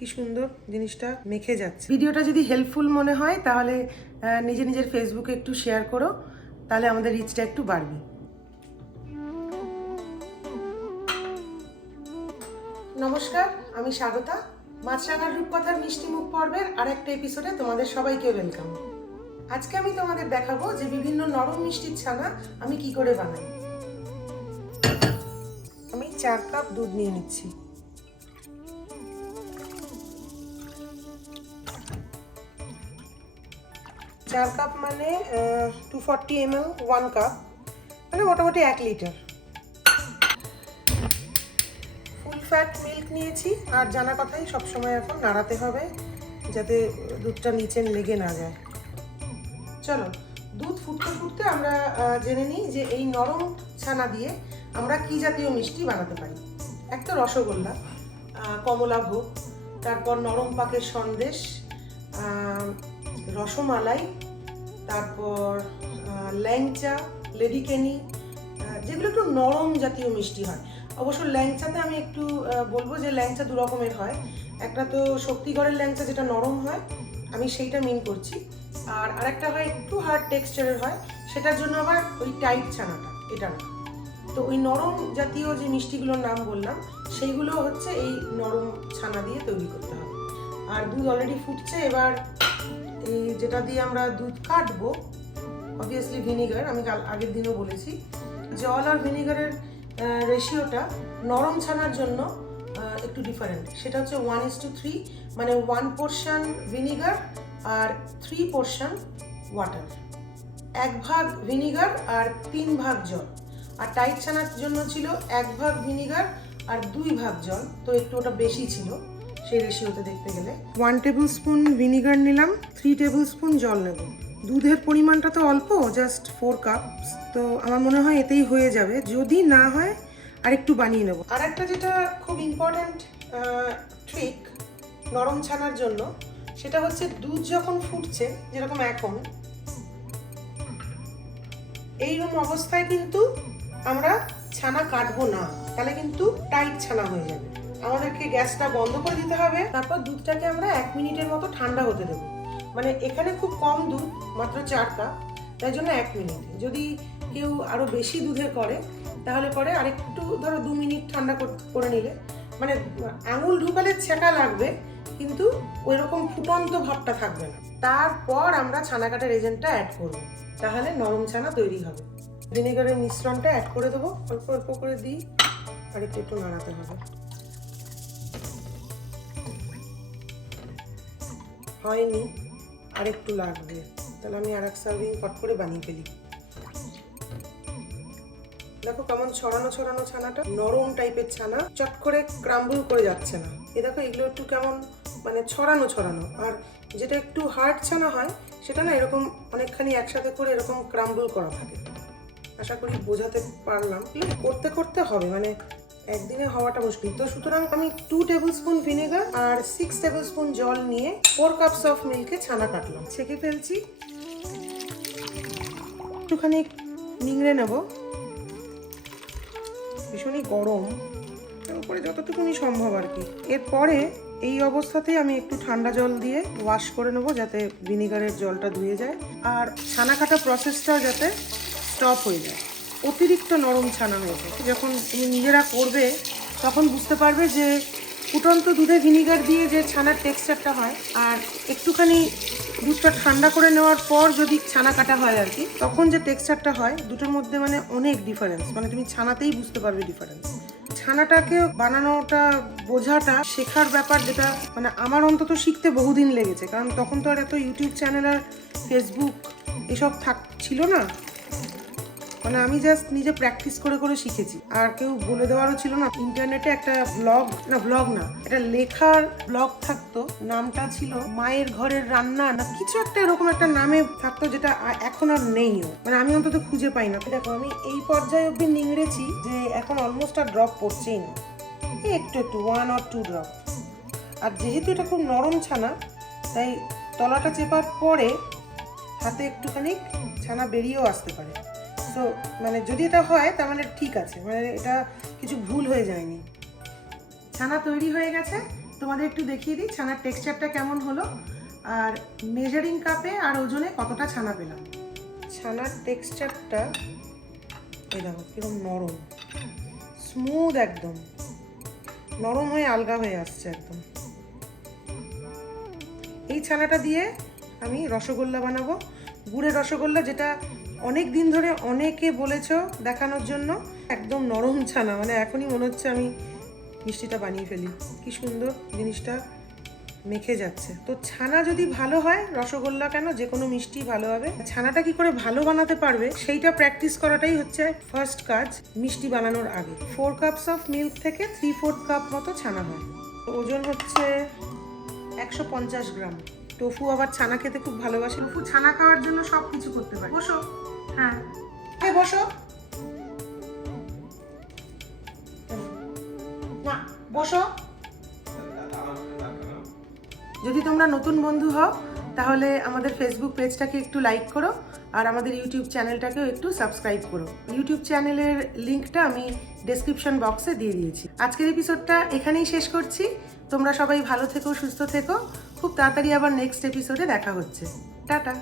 কি সুন্দর জিনিসটা মেখে যাচ্ছে। ভিডিওটা যদি হেল্পফুল মনে হয়, তাহলে নিজে নিজের ফেসবুকে একটু শেয়ার করো, তাহলে আমাদের রিচটা একটু বাড়বে। নমস্কার, আমি স্বাগতা। মাছরাঙার রূপকথার মিষ্টি মুখ পর্বের আর একটা এপিসোডে তোমাদের সবাইকে ওয়েলকাম আজকে আমি তোমাদের দেখাবো যে বিভিন্ন নরম মিষ্টির ছানা আমি কি করে বানাই। আমি চার কাপ দুধ নিয়ে নিচ্ছি। চার কাপ মানে two forty M L one cup মানে মোটামুটি এক লিটার ফুল ফ্যাট মিল্ক নিয়েছি আর জানা কথাই সবসময় এখন নাড়াতে হবে যাতে দুধটা নিচে লেগে না যায়। চলো দুধ ফুটতে ফুটতে আমরা জেনে নিই যে এই নরম ছানা দিয়ে আমরা কি জাতীয় মিষ্টি বানাতে পারি। একটা রসগোল্লা আহ, কমলাভোগ তারপর নরম পাকের সন্দেশ রসমালাই, তারপর ল্যাংচা, লেডিকেনি যেগুলো একটু নরম জাতীয় মিষ্টি হয়। অবশ্য ল্যাংচাতে আমি একটু বলব যে ল্যাংচা দু রকমের হয়। একটা তো শক্তিগড়ের ল্যাংচা যেটা নরম হয়, আমি সেইটা মিন করছি। আর আরেকটা হয় একটু হার্ড টেক্সচারের হয়, সেটার জন্য আবার ওই টাইট ছানাটা, এটা না। তো ওই নরম জাতীয় যে মিষ্টিগুলোর নাম বললাম, সেইগুলো হচ্ছে এই নরম ছানা দিয়ে তৈরি করতে হবে। আর দুধ অলরেডি ফুটছে, এবার যেটা দিয়ে আমরা দুধ কাটবো অবভিয়াসলি ভিনিগার আমি কাল আগের দিনও বলেছি। জল আর ভিনিগারের রেশিওটা নরম ছানার জন্য একটু ডিফারেন্ট সেটা হচ্ছে ওয়ান ইস টু থ্রি মানে ওয়ান পোর্শন ভিনিগার আর থ্রি পোর্শন ওয়াটার এক ভাগ ভিনিগার আর তিন ভাগ জল। আর টাইট ছানার জন্য ছিল এক ভাগ ভিনিগার আর দুই ভাগ জল, তো একটু ওটা বেশি ছিল। সেই রেশিওতে দেখতে গেলে। ওয়ান টেবিল স্পুন ভিনিগার নিলাম থ্রি টেবিল স্পুন জল নেব। দুধের পরিমাণটা তো অল্প জাস্ট ফোর কাপ তো আমার মনে হয় এতেই হয়ে যাবে। যদি না হয় আর একটু বানিয়ে নেব। আর একটা যেটা খুব ইম্পর্ট্যান্ট ট্রিক নরম ছানার জন্য, সেটা হচ্ছে দুধ যখন ফুটছে, যেরকম এখন, এইরকম অবস্থায় কিন্তু আমরা ছানা কাটবো না। তাহলে কিন্তু টাইট ছানা হয়ে যাবে। আমাদেরকে গ্যাসটা বন্ধ করে দিতে হবে। তারপর দুধটাকে আমরা এক মিনিটের মতো ঠান্ডা হতে দেবো। মানে এখানে খুব কম দুধ, মাত্র চার কাপ। তাই জন্য এক মিনিট। যদি কেউ আরও বেশি দুধের করে, তাহলে পরে আরেকটু ধরো দু মিনিট ঠান্ডা করে নিলে। মানে আঙুল ঢুকালে ছেঁকা লাগবে, কিন্তু ওই রকম ফুটন্ত ভাবটা থাকবে না। তারপর আমরা ছানা কাটার এজেন্টটা অ্যাড করব। তাহলে নরম ছানা তৈরি হবে। ভিনেগারের মিশ্রণটা অ্যাড করে দেবো। অল্প অল্প করে দিই। আর একটু একটু নাড়াতে হবে। হয়নি আর একটু লাগবে। তাহলে আমি আর এক সার্ভিং কট করে বানিয়ে ফেলি। দেখো কেমন ছড়ানো ছড়ানো ছানাটা, নরম টাইপের ছানা, চট করে ক্রাম্বল করে যাচ্ছে না। এ দেখো এগুলো একটু কেমন মানে ছড়ানো ছড়ানো। আর যেটা একটু হার্ড ছানা হয়, সেটা না এরকম অনেকখানি একসাথে করে এরকম ক্রাম্বল করা থাকে। আশা করি বোঝাতে পারলাম। করতে করতে হবে মানে একদিনে হওয়াটা মুশকিল। তো সুতরাং আমি টু টেবিল স্পুন ভিনেগার আর সিক্স টেবিল স্পুন জল নিয়ে ফোর কাপস অফ মিল্কে ছানা কাটলাম। ছেঁকে ফেলছি। একটুখানি নিংড়ে নেব। ভীষণই গরম। তার যতটুকুনি সম্ভব আর কি। এরপরে এই অবস্থাতেই আমি একটু ঠান্ডা জল দিয়ে ওয়াশ করে নেব যাতে ভিনিগারের জলটা ধুয়ে যায়। আর ছানা কাটা প্রসেসটাও যাতে স্টপ হয়ে যায়। অতিরিক্ত নরম ছানা হয়েছে যখন তুমি নিজেরা করবে, তখন বুঝতে পারবে যে ফুটন্ত দুধে ভিনিগার দিয়ে যে ছানার টেক্সচারটা হয়, আর একটুখানি দুধটা ঠান্ডা করে নেওয়ার পর যদি ছানা কাটা হয় আর কি, তখন যে টেক্সচারটা হয়, দুটোর মধ্যে মানে অনেক ডিফারেন্স মানে তুমি ছানাতেই বুঝতে পারবে ডিফারেন্স ছানাটাকে বানানোটা, বোঝাটা, শেখার ব্যাপার যেটা মানে আমার অন্তত শিখতে বহুদিন লেগেছে। কারণ তখন তো আর এত ইউটিউব চ্যানেল আর ফেসবুক এসব থাক, ছিল না। মানে আমি জাস্ট নিজে প্র্যাকটিস করে করে শিখেছি। আর কেউ বলে দেওয়ারও ছিল না ইন্টারনেটে একটা ব্লগ না ব্লগ না, একটা লেখার ব্লগ থাকতো। নামটা ছিল মায়ের ঘরের রান্না, না কিছু একটা এরকম একটা নামে থাকতো যেটা এখন আর নেইও। মানে আমি অন্তত খুঁজে পাই না। দেখো, আমি এই পর্যায়ে অব্দি নিংড়েছি যে এখন অলমোস্ট আর ড্রপ পড়ছেই না। একটু একটু ওয়ান অর টু ড্রপ আর যেহেতু এটা খুব নরম ছানা, তাই তলাটা চেপার পরে হাতে একটুখানি ছানা বেরিয়েও আসতে পারে। সো মানে যদি এটা হয় তার মানে ঠিক আছে। মানে এটা কিছু ভুল হয়ে যায়নি। ছানা তৈরি হয়ে গেছে। তোমাদের একটু দেখিয়ে দিই ছানার টেক্সচারটা কেমন হলো? আর মেজারিং কাপে আর ওজনে কতটা ছানা পেলাম? ছানার টেক্সচারটা এই দেখো কিরম নরম। স্মুথ একদম। নরম হয়ে আলগা হয়ে আসছে একদম। এই ছানাটা দিয়ে আমি রসগোল্লা বানাবো। গুড়ের রসগোল্লা যেটা অনেক দিন ধরে অনেকে বলেছ দেখানোর জন্য। একদম নরম ছানা মানে এখনই মনে হচ্ছে আমি মিষ্টিটা বানিয়ে ফেলি। কি সুন্দর জিনিসটা মেখে যাচ্ছে। তো ছানা যদি ভালো হয়, রসগোল্লা কেন? যে কোনো মিষ্টি ভালো হবে। ছানাটা কি করে ভালো বানাতে পারবে, সেইটা প্র্যাকটিস করাটাই হচ্ছে ফার্স্ট কাজ মিষ্টি বানানোর আগে। ফোর কাপস অফ মিল্ক থেকে থ্রি ফোর্থ কাপ মতো ছানা হয়। ওজন হচ্ছে একশো পঞ্চাশ গ্রাম। টোফু আবার ছানা খেতে খুব ভালোবাসে। টোফু ছানা খাওয়ার জন্য সব কিছু করতে পারে। বসো। হ্যাঁ। বসো। না বসো। যদি তোমরা নতুন বন্ধু হও তাহলে আমাদের ফেসবুক পেজটাকে একটু লাইক করো আর আমাদের ইউটিউব চ্যানেলটাকেও একটু সাবস্ক্রাইব করো। ইউটিউব চ্যানেলের লিঙ্কটা আমি ডেসক্রিপশন বক্সে দিয়ে দিয়েছি। আজকের এপিসোডটা এখানেই শেষ করছি। তোমরা সবাই ভালো থেকো সুস্থ থেকো। খুব তাড়াতাড়ি আবার নেক্সট এপিসোডে দেখা হচ্ছে। টাটা।